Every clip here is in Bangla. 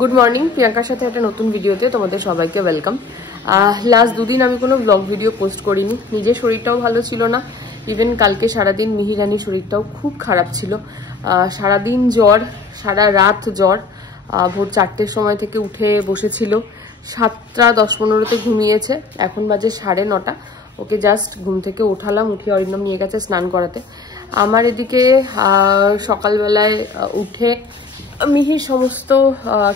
গুড মর্নিং, প্রিয়াঙ্কার সাথে একটা নতুন ভিডিওতে তোমাদের সবাইকে ওয়েলকাম। লাস্ট দুদিন আমি কোনো ব্লগ ভিডিও পোস্ট করিনি, নিজের শরীরটাও ভালো ছিল না। ইভেন কালকে সারাদিন মিহিরানির শরীরটাও খুব খারাপ ছিল। সারাদিন জ্বর, সারা রাত জ্বর। ভোর 4টের সময় থেকে উঠে বসেছিল, 7টা 10-15তে ঘুমিয়েছে। এখন বাজে 9:30। ওকে জাস্ট ঘুম থেকে উঠালাম, উঠে অরিন্দম নিয়ে গেছে স্নান করাতে। আমার এদিকে সকালবেলায় উঠে মিহির সমস্ত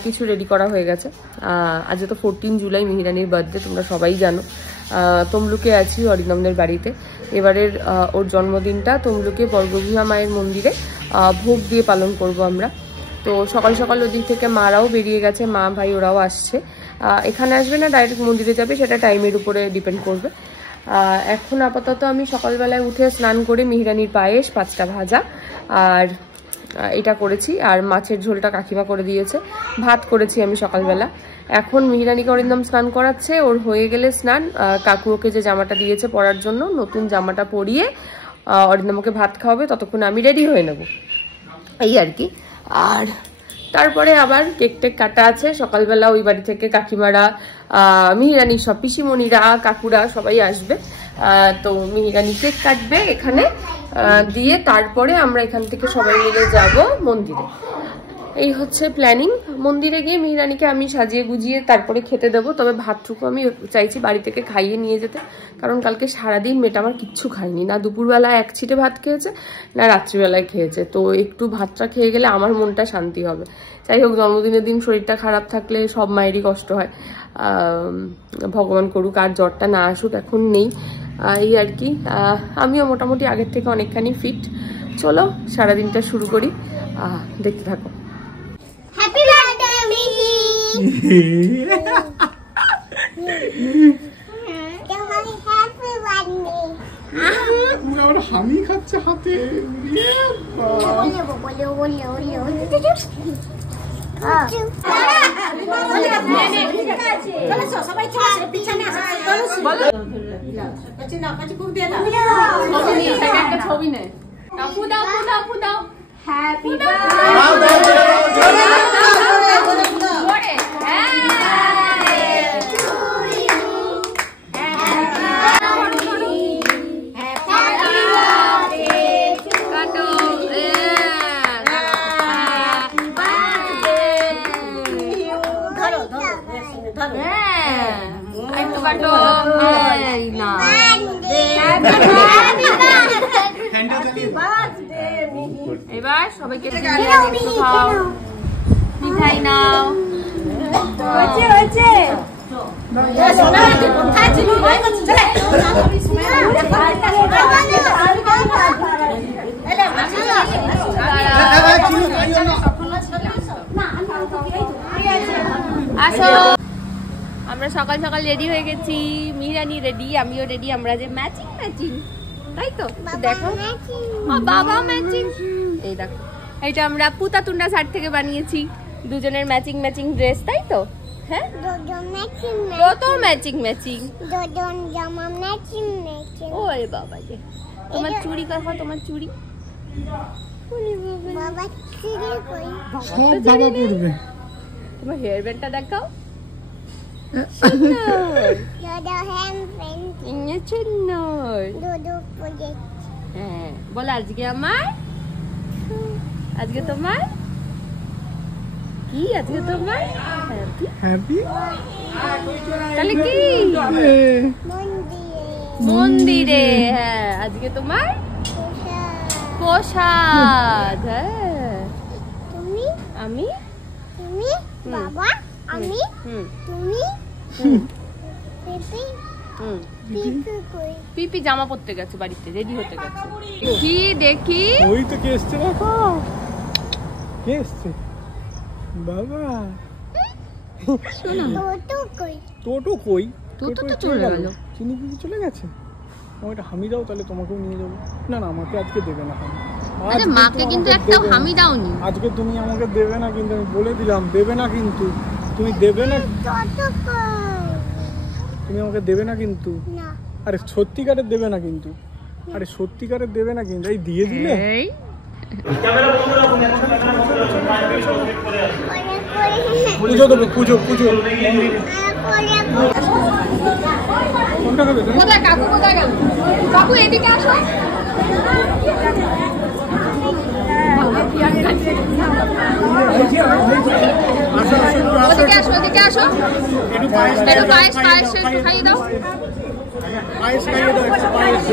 কিছু রেডি করা হয়ে গেছে। আজ তো 14 জুলাই মিহিরানির বার্থডে, তোমরা সবাই জানো। তমলুকে আছি অরিন্দমদের বাড়িতে। এবারের ওর জন্মদিনটা তমলুকে বর্গভীমা মায়ের মন্দিরে ভোগ দিয়ে পালন করব আমরা। তো সকাল সকাল ওদিক থেকে মারাও বেরিয়ে গেছে, মা ভাই ওরাও আসছে। এখানে আসবে না ডাইরেক্ট মন্দিরে যাবে, সেটা টাইমের উপরে ডিপেন্ড করবে। এখন আপাতত আমি সকালবেলায় উঠে স্নান করে মিহিরানির পায়েস, 5টা ভাজা আর এটা করেছি, আর মাছের ঝোলটা কাকিমা করে দিয়েছে। ভাত করেছি আমি সকালবেলা। এখন মিহিরানিকে অরিন্দম স্নান করাচ্ছে, ওর হয়ে গেলে স্নান, কাকু ওকে যে জামাটা দিয়েছে পরার জন্য নতুন জামাটা পরিয়ে অরিন্দমকে ভাত খাওয়াবে, ততক্ষণ আমি রেডি হয়ে নেব, এই আর কি। আর তারপরে আবার কেক টেক কাটা আছে। সকালবেলা ওই বাড়ি থেকে কাকিমারা, মিহিরানির সব পিসিমণিরা, কাকুরা সবাই আসবে। তো মিহিরানি কেক কাটবে এখানে, দিয়ে তারপরে আমরা এখান থেকে সবাই মিলে যাব মন্দিরে। এই হচ্ছে প্ল্যানিং। মন্দিরে গিয়ে মিহিরানিকে আমি সাজিয়ে গুজিয়ে তারপরে খেতে দেবো। তবে ভাতটুকু আমি চাইছি বাড়ি থেকে খাইয়ে নিয়ে যেতে, কারণ কালকে সারাদিন মেয়েটা আমার কিচ্ছু খায়নি, না দুপুরবেলা এক ছিটে ভাত খেয়েছে, না রাত্রিবেলায় খেয়েছে। তো একটু ভাতটা খেয়ে গেলে আমার মনটা শান্তি হবে। যাই হোক, জন্মদিনের দিন শরীরটা খারাপ থাকলে সব মায়েরই কষ্ট হয়। ভগবান করুক আর জ্বরটা না আসুক, এখন নেই, এই আর কি। আমিও মোটামুটি আগের থেকে অনেকখানি ফিট। চলো সারাদিনটা শুরু করি, দেখতে থাকো। হ্যাপি বার্থডে মিহি। তোমার হ্যাপি বার্থডে। আমার হামি খাচ্ছে হাতে। ছবি নে, হ্যাপি এবার সবাইকে মিঠাই নাও। আসো, আমরা সকাল সকাল রেডি হয়ে গেছি। মিহিরানি রেডি, আমিও রেডি। আমরা যে ম্যাচিং ম্যাচিং, তাই তো? দেখো বাবা ম্যাচিং। এই দেখো, এইটা আমরা পুতাতুন্ডা শার্ট থেকে বানিয়েছি, দুজনের ম্যাচিং ম্যাচিং ড্রেস, তাই তো? হ্যাঁ, তো ম্যাচিং ম্যাচিং, দুজন জামা ম্যাচিং ম্যাচিং। ওরে বাবা রে, তোমার চুড়ি কোথায়? তোমার চুড়ি বাবা চুড়ি কই? সব বাবা পড়বে। তোমার হেয়ার ব্যান্ডটা দেখাও। দাদা হ্যান্ড পেন্টিং দুদু প্রজেক্ট। হ্যাঁ, বলো আজকে আমার, আজকে তোমার কি? আজকে তোমার হ্যাপি তাহলে কি? মন্দিরে। মন্দিরে। হ্যাঁ, আজকে তোমার প্রসাদ। হ্যাঁ, তুমি আমি, তুমি বাবা, আমি, তুমি, পিপি। পিপি কই? পিপি জামা পরতে গেছে, বাড়িতে রেডি হতে গেছে। কি দেখি? ওই তো কে এসছে, দেখো কে এসছে। বাবা টোটো কই? টোটো কই? টোটো তো চলে গেল। চিনি পিপি চলে গেছে। আমাকে হামি দাও, তাহলে তোমাকেও নিয়ে যাবো। না না, আমাকে আজকে দেবে না হামি। আরে মাকে কিন্তু একটা হামি দাওনি আজকে, তুমি আমাকে দেবে না কিন্তু, আমি বলে দিলাম দেবে না কিন্তু। তুমি দেবে না, টোটো কই? তুমি আমাকে দেবে না কিন্তু। না, আরে সত্যিকারের দেবে না কিন্তু। আরে সত্যিকারের দেবে না কিন্তু। এই দিয়ে দিলে এই মনে করে পুজো দেবো, পুজো পুজো। কোনটা খাবে তুমি? কোথায় কাকু, কোথায় গেল কাকু? এদিকে আসো। ওদিকে আসো, ওদিকে আসো। একটু পায়েস খাইয়ে দাও। পায়েস খাইয়ে দাও, একটু পায়েস।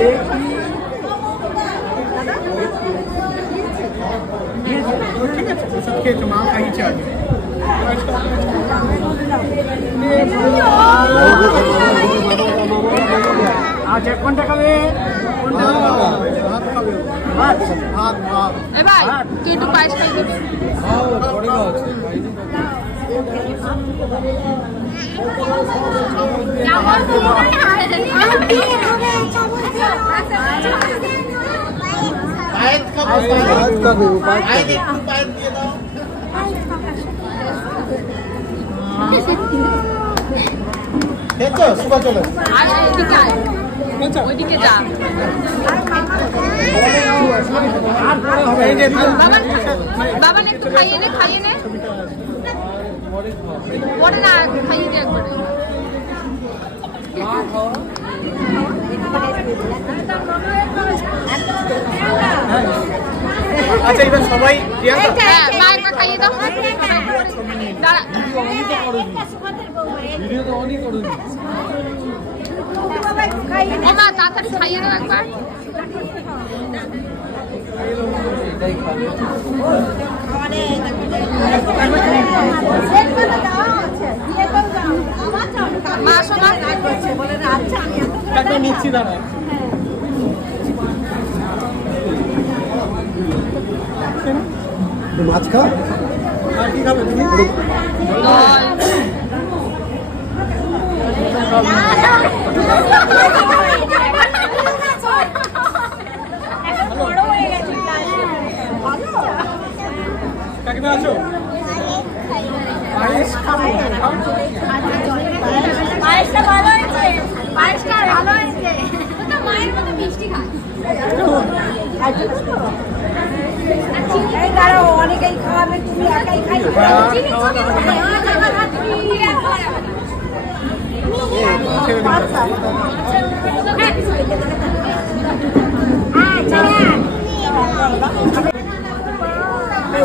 ঠিক আছে, ওষুধ খেয়েছো, মা খাইয়েছে আগে। আজ 1 ঘন্টা খাবে। ভাত খাবে, ভাত ভাত ভাত। এ ভাই তুই একটু পায়েস খাই দিবি। ওইদিকে যা। বাবা একটু খাইয়ে নে, খাইয়ে নে। পরে না, খাইয়ে দে একবারে। আচ্ছা এবার সবাই মায়ের পা খাইয়ে দাও। মা তাড়াতাড়ি খাইয়ে দাও একবার। মা আসো, মা নিচ্ছি, দাঁড়া। মাছ খাও, আর কি খাবে তুমি? কাকিমা আছো? পায়েস খাবো। পায়েসটা ভালো হয়েছে, পায়েসটা ভালো হয়েছে। তো মায়ের মতো মিষ্টি খায়। এই দাঁড়াও, অনেকেই খাওয়াবে, তুমি একাই খাই।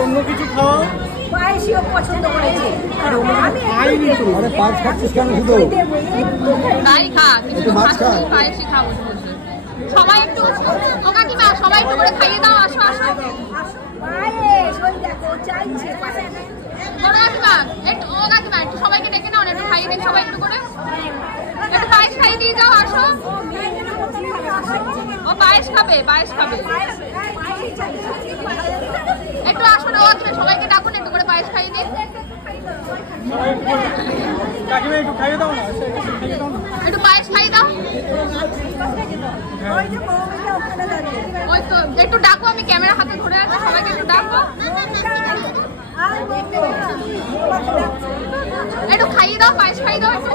অন্য কিছু খাও। পায়েসিও পছন্দ করেছে। পায়েস খাচ্ছিস কেন? শুধু তাই খা, কিছু পায়েসই খাবো। সবাই একটু, ও কাকিমা সবাই একটু করে খাইয়ে দাও। আসো আসো। পায়েস ওই দেখো চাইছে। কাকিমা একটু, ও কাকিমা একটু সবাইকে ডেকে নাও, একটু খাইয়ে দিন সবাই একটু করে। একটু পায়েস খাইয়ে দিয়ে যাও। আসো। ও পায়েস খাবে, পায়েস খাবে। একটু আসো না, সবাইকে ডাকুন, একটু করে পায়েস খাইয়ে দিন। কাকিমা একটু খাইয়ে দাও না, একটু পায়েস খাইয়ে দাও। ওই তো একটু ডাকো, আমি ক্যামেরা হাতে ধরে আছি, সবাইকে একটু ডাকো। একটু খাইয়ে দাও, পায়েস খাইয়ে দাও। একটু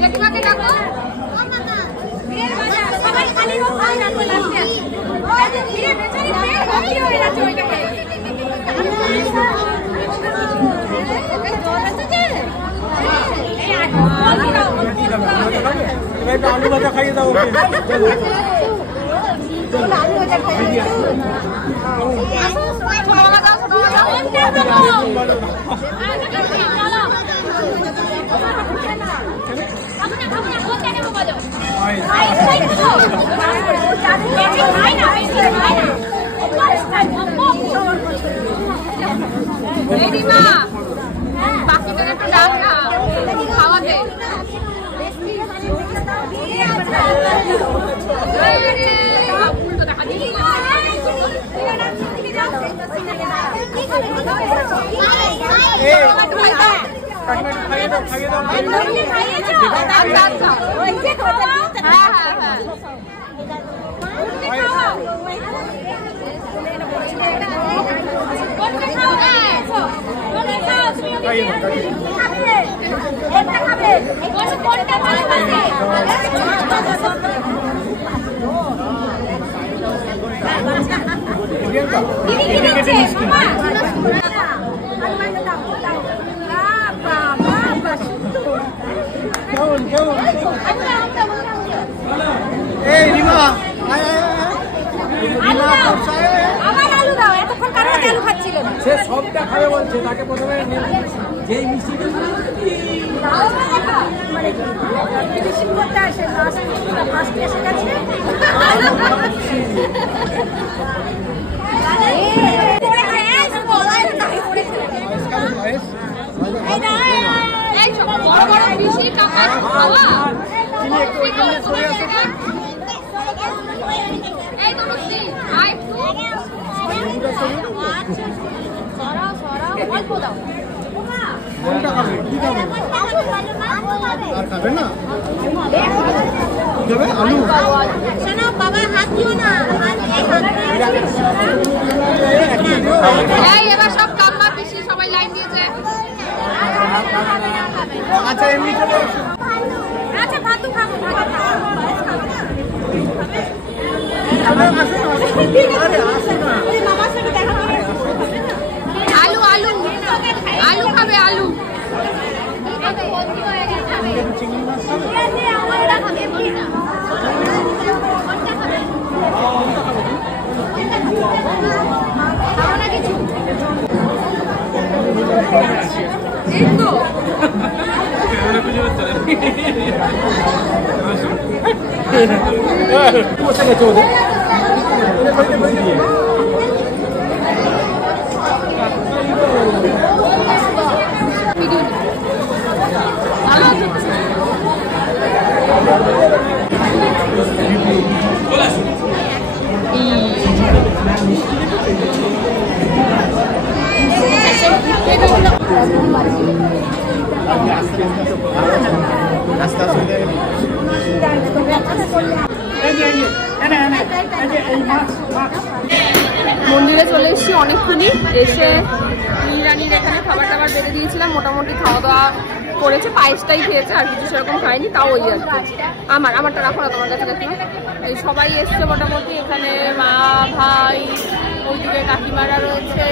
জেঠিমাকে ডাকো। আলু ভাজা খাইয়ে দাও। বাকিদের একটু ডাক না, খাওয়াতে। এই রিমা আমার আলু দাও, এতক্ষণ কারণ আলু খাচ্ছিল না। সে সবটা খাবে বলছে, তাকে প্রথমে যেই মিষ্টিটা মানে ফিনিশিং করতে আসে, ফার্স্ট এসে গেছে। কোনটা খাবে? কি খাবে? আর খাবে না? খাবে আলু? শোনো বাবা, হাত দিও না। এবার সব কাম্মা পিসি সবাই লাইন দিয়েছে। আচ্ছা এমনি চলে আচ্ছা ভাতু খাবো, ভাত খাবো। মামার সাথে দেখা হবে। আলু আলু আলু খাবে, আলু চিংড়ি মাছ খাবে? বসে গেছে ওদের মন্দিরে চলে এসেছি অনেকক্ষণই, এসে মিহিরানির এখানে খাবার টাবার বেড়ে দিয়েছিলাম, মোটামুটি খাওয়া দাওয়া করেছে, পায়েসটাই খেয়েছে, আর কিছু সেরকম খায়নি, তাও ওই আর কি। আমারটা রাখো না তোমার কাছে, এই সবাই এসছে মোটামুটি এখানে, মা ভাই, ওইদিকে কাকিমারা রয়েছে,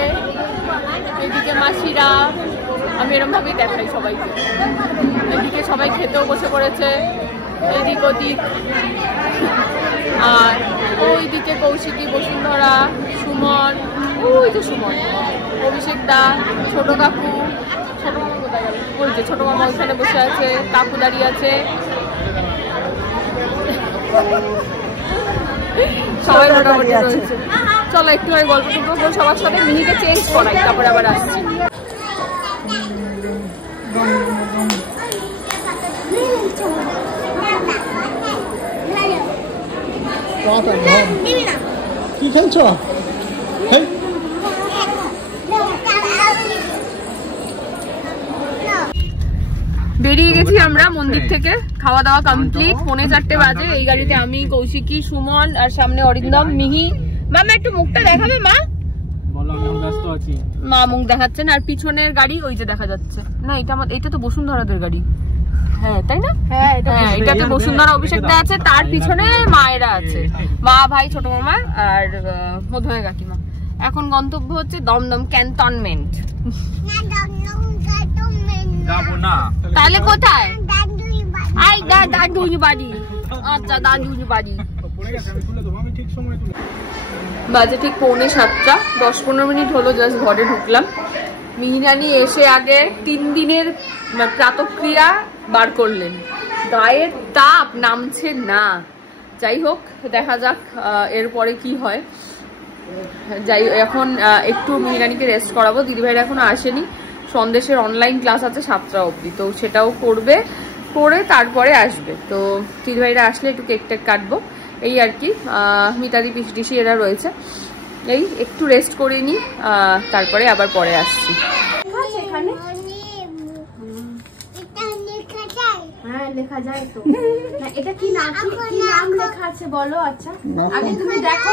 এদিকে মাসিরা, আমি এরকম ভাবেই দেখাই সবাইকে। এদিকে সবাই খেতেও বসে পড়েছে, এদিক ওদিক, আর ওইদিকে কৌশিকী, বসুন্ধরা, সুমন, ওই যে সুমন, অভিষেক দা, ছোট কাকু, ছোট মামা কোথায় গেল? ওই যে ছোট মামা ওখানে বসে আছে, কাকু দাঁড়িয়ে আছে, সবাই মোটামুটি রয়েছে। চলো একটু গল্প টুকরো করে সবার সাথে, মিনিকে চেঞ্জ করাই, তারপরে আবার আসছি। কি খেলছ? বেরিয়ে গেছি আমরা মন্দির থেকে, খাওয়া দাওয়া কমপ্লিট, 4:45 বাজে। এই গাড়িতে আমি, কৌশিকী, সুমন, আর সামনে অরিন্দম, মিহি। মামা একটু মুখটা দেখাবে? মা ব্যস্ত আছি। মা মুখ দেখাচ্ছেন, আর পিছনের গাড়ি ওই যে দেখা যাচ্ছে না, এটা তো বসুন্ধরাদের গাড়ি, হ্যাঁ তাই না? হ্যাঁ, এটাতে বসুন্ধরা অভিষেক দা আছে, তার পিছনে মায়েরা আছে, মা ভাই ছোট মামা আর মধুয়া কাকিমা। এখন গন্তব্য হচ্ছে দমদম ক্যান্টনমেন্ট। তাহলে কোথায়? দাদুর বাড়ি। আচ্ছা, দাদুর বাড়ি। বাজে ঠিক 6:45, 10-15 মিনিট হলো জাস্ট ঘরে ঢুকলাম। মিহিরানি এসে আগে 3 দিনের প্রাতক্রিয়া বার করলেন, গায়ের তাপ নামছে না। যাই হোক, দেখা যাক এরপরে কি হয়। এখন একটু মিহিরানিকে রেস্ট করাবো। দিদিভাইরা এখনো আসেনি, সন্দেশের অনলাইন ক্লাস আছে 7টা অবধি, তো সেটাও করবে, করে তারপরে আসবে। তো দিদিভাইরা আসলে একটু কেক টেক কাটবো, এই আর কি। মিতাদি, পিসি এরা রয়েছে, এই একটু রেস্ট করে নিই, তারপরে আবার পরে আসছি। হ্যাঁ লেখা যায় তো। এটা কি নাম লেখা আছে বলো? আচ্ছা আগে তুমি দেখো,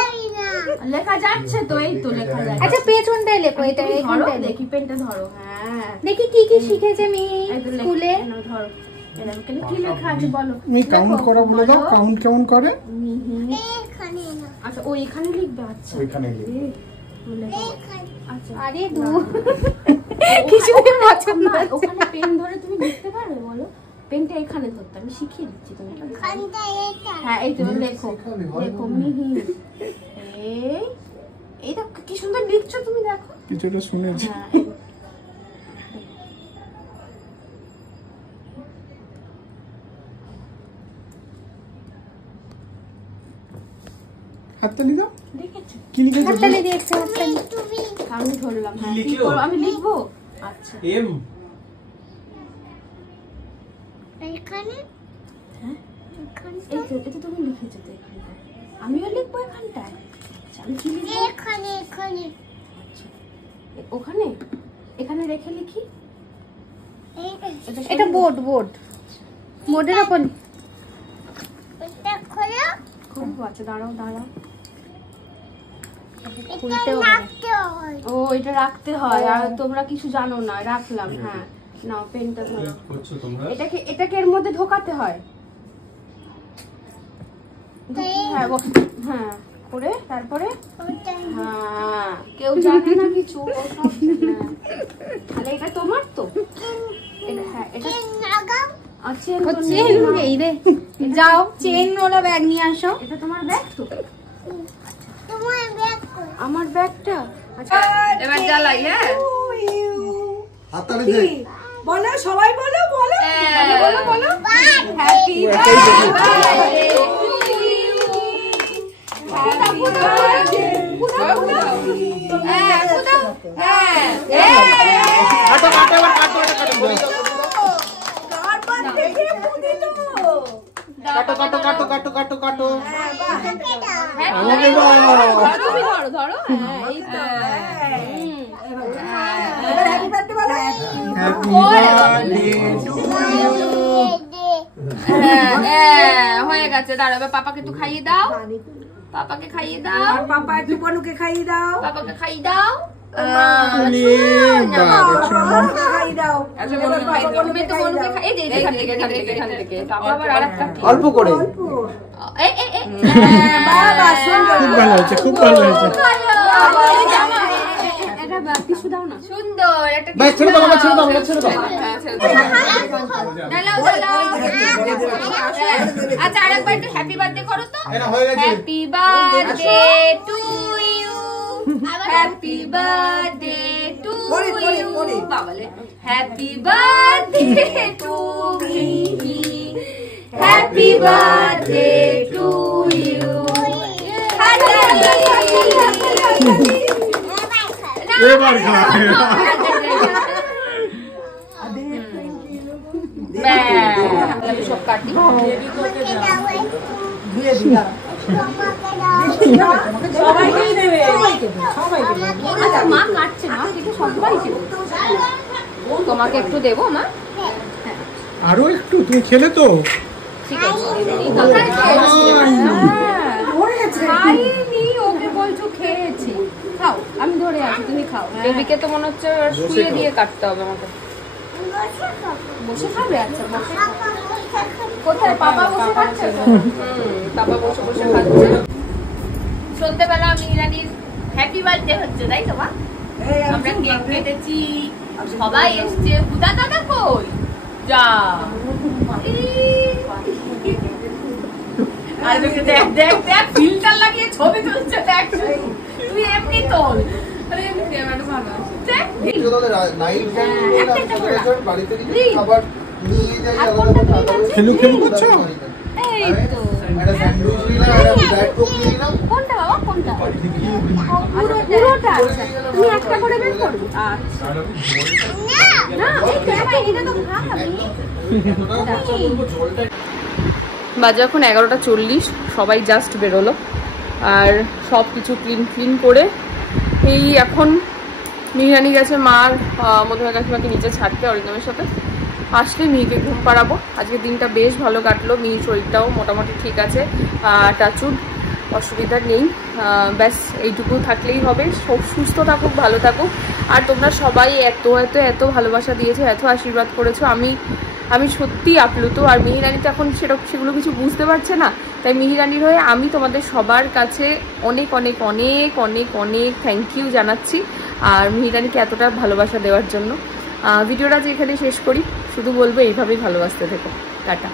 লেখা যাচ্ছে তো, এই তো লেখা যায়। আচ্ছা পেছনটাই লেখো, এটা এইখানটাই দেখি, পেনটা ধরো। হ্যাঁ দেখি কি কি শিখেছে মি স্কুলে, ধরো কি লেখা আছে বলো। তুমি কাউন্ট করা বলে দাও, কাউন্ট কেমন করে? এখানে না, আচ্ছা ও এখানে লিখবে। আচ্ছা ওইখানে লিখবে। আচ্ছা আরে দু কিছু পছন্দ না, ওখানে পেন ধরে তুমি লিখতে পারবে বলো? পেনটা এখানে ধরতে আমি শিখিয়ে দিচ্ছি তোমাকে। হ্যাঁ এই তো লেখো লেখো মিহি। এইটা কি সুন্দর লিখছো তুমি, দেখো কিছুটা শুনেছি। হাততালি দাও। দেখেছো কি লিখেছো? হাততালি দিয়েছে, হাততালি আমি ধরলাম। হ্যাঁ কি করব আমি লিখবো? আচ্ছা এম এখানে। হ্যাঁ এখানে এটা তুমি লিখেছো তো এখানটায়, আমিও লিখবো এখানটায়। আচ্ছা আমি কি লিখবো? এখানে এখানে। আচ্ছা ওখানে এখানে রেখে লিখি। এটা বোর্ড বোর্ডের উপর এটা খোলো। খুব আচ্ছা দাঁড়াও দাঁড়াও। ও এটা রাখতে হয়, আর তোমরা কিছু জানো না, রাখলাম। হ্যাঁ নাও পেনটা ধরো। এটাকে এর মধ্যে ঢোকাতে হয়। হ্যাঁ হ্যাঁ করে তারপরে হ্যাঁ কেউ জানে না কিছু, তাহলে এটা তোমার তো। হ্যাঁ এটা যাও চেন ওলা ব্যাগ নিয়ে আসো। এটা তোমার ব্যাগ তো? আমার ব্যাগটা। আচ্ছা এবার জ্বালাই। হ্যাঁ হাততালি দে। বলো সবাই বলো বলো বলো বলো happy birthday to you, happy birthday. কাটো কাটো এবার কাটো কাটো কাটো কাটো কাটো কাটো। ধরো ধরো। হ্যাঁ এই তো হয়ে গেছে। দাঁড়াও এবার পাপাকে একটু খাইয়ে দাও, পাপাকে খাইয়ে দাও, পাপা একটু বনুকে খাইয়ে দাও, পাপাকে খাইয়ে দাও। অল্প করে। খুব ভালো হয়েছে, খুব ভালো হয়েছে। সুন্দর একটা ছেড়ে দাও, ছেড়ে দাও, ছেড়ে দাও। আচ্ছা আরেকবার একটু হ্যাপি বার্থডে করো তো। হয়ে গেছে। Happy birthday to you, happy birthday to you. বাবালে happy birthday to me, happy birthday to you. এবার খা। সব কাটি। মা কাটছে, মা কিন্তু সবাইকে। তোমাকে একটু দেবো মা? আরো একটু, তুমি খেলে তো? ঠিক আছে খাইনি, ওকে বলছো খেয়েছি। খাও আমি ধরে আছি, তুমি খাও। বেবিকে তো মনে হচ্ছে শুয়ে দিয়ে কাটতে হবে আমাকে। বসে খাবে? আচ্ছা বসে। কোথায় পাপা বসে খাচ্ছে? পাপা বসে বসে খাচ্ছে। সন্ধ্যেবেলা মিহিরানির হ্যাপি বার্থডে হচ্ছে, তাই তো মা? আমরা কেক কেটেছি, সবাই এসছে। পূজা দাদা কই? যা আর দেখ দেখ দেখ ফিল্টার লাগিয়ে ছবি তুলছে। দেখ তুই এমনি তোল। আরে এমনি ক্যামেরাটা ভালো আছে। খেলু খেলু করছো? এই তো কোনটা বাবা, কোনটা? পুরোটা। আচ্ছা তুমি একটা করে বের করবে? আচ্ছা না এটা তো বাজে এখন 11:40, সবাই জাস্ট বেরোলো। আর সব কিছু ক্লিন করে এই এখন মিহিরানি গেছে মার মধুরা কাকিমাকে নিচে ছাড়তে অরিন্দমের সাথে। আসলে মিহিকে ঘুম পাড়াবো। আজকে দিনটা বেশ ভালো কাটলো, মিহির শরীরটাও মোটামুটি ঠিক আছে, টাচুড অসুবিধা নেই। ব্যাস এইটুকু থাকলেই হবে। সব সুস্থ থাকুক, ভালো থাকুক। আর তোমরা সবাই এত এত এত ভালোবাসা দিয়েছো, এত আশীর্বাদ করেছো, আমি সত্যি আপ্লুত। আর মিহিরানি তো এখন সেগুলো কিছু বুঝতে পারছে না, তাই মিহিরানির হয়ে আমি তোমাদের সবার কাছে অনেক অনেক অনেক অনেক অনেক থ্যাংক ইউ জানাচ্ছি। আর মিহিরানিকে এতটা ভালোবাসা দেওয়ার জন্য। ভিডিওটা যে এখানে শেষ করি, শুধু বলবো এইভাবেই ভালোবাসতে থেকো। টাটা।